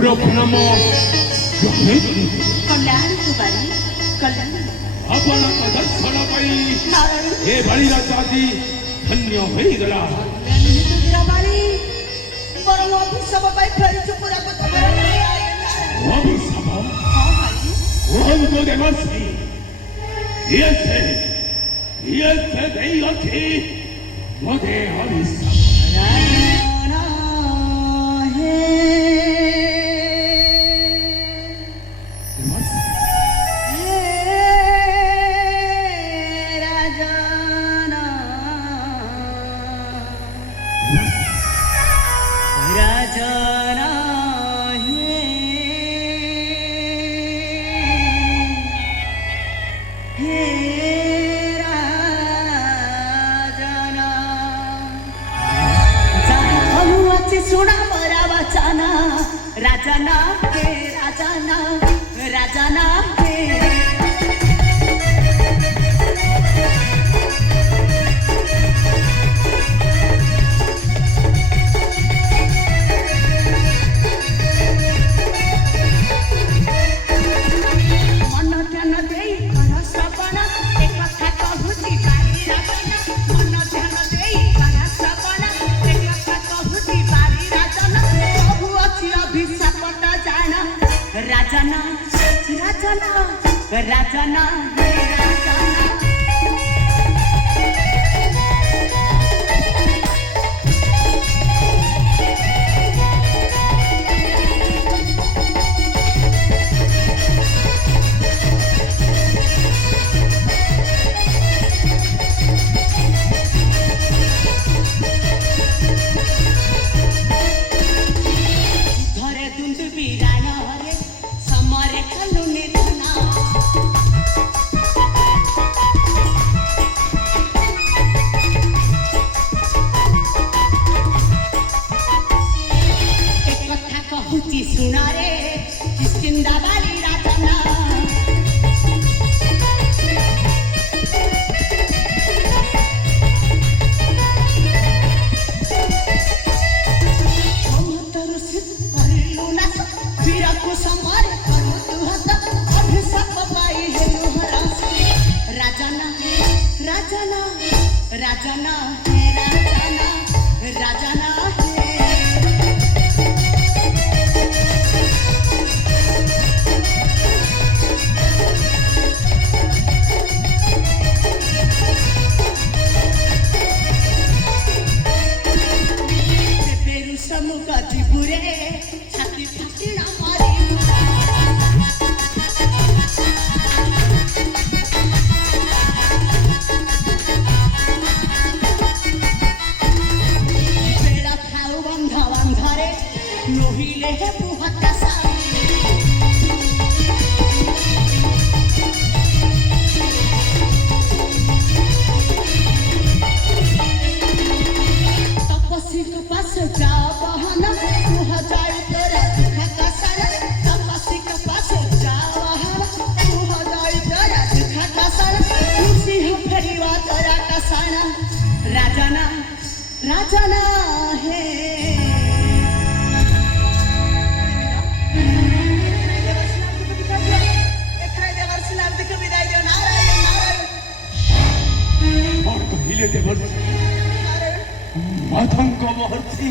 नाम कल्याण कुमारी कल्याण आपण दर्शन पाई ये बाळीला जाती धन्य होई गला परम अभिशाप पाई फेरी चुपुरा को तमरा नहीं आए अभिशाप हां भाई ओम को देवसी ये से देई अछि मोदे अभिशाप राणा हे सुना मरा वचना राजाना हे राजाना राजाना हे मन ध्यान देई कर श्रवण एक कथा कहूची बारी राजना मन ध्यान देई कर श्रवण एक कथा कहूची बारी राजना प्रभु अछि अभिशापट जान राजना राजना राजना हे राजना सुना रे किसकिंदा वाली राजना ममतर सिद्ध करिलु ना वीर को समर करू तू हत अभिशाप पाई है लोहरास राजना राजना राजना हे राजना राजना छाती फाटीना मारी बेड़ा खाऊ बंधा बंधारे नोहिले है बुहता तपस्वी के पास जा बहाना जाए तेरा दुख का सारा तपस्वी के पास जा बहाना तू हो जाए तेरा दुख का सारा खुशी हो फेरीवा तेरा का सारा राजना राजना है और पहले देवर्षि मातंग महर्षि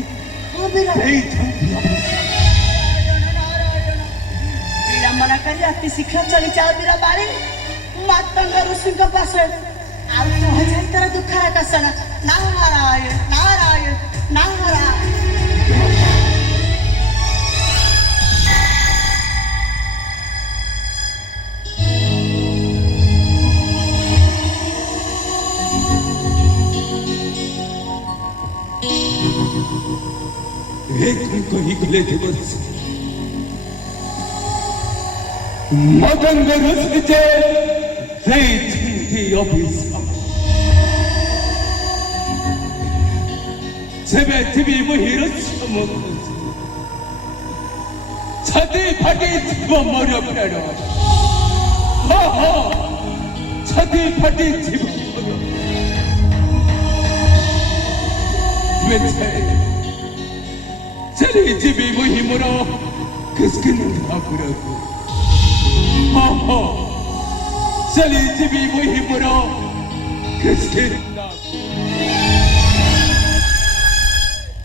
विडंबना करी अति शीघ्र चली जाओ वीर बाली मातंग ऋषि पास तर दुख कसन नारायण नारायण नारायण तुमको ही गले देवर्षि मदंग ऋषिचे अभिशाप 제배 TV 무희로 처먹고 छाती फाटी जीव मर प्राण हाँ हाँ छाती फाटी जीव चली जीवी मुहि मोर 그스키는 하구라고 허허 셀리 집이 뭐 힘으로 그스킨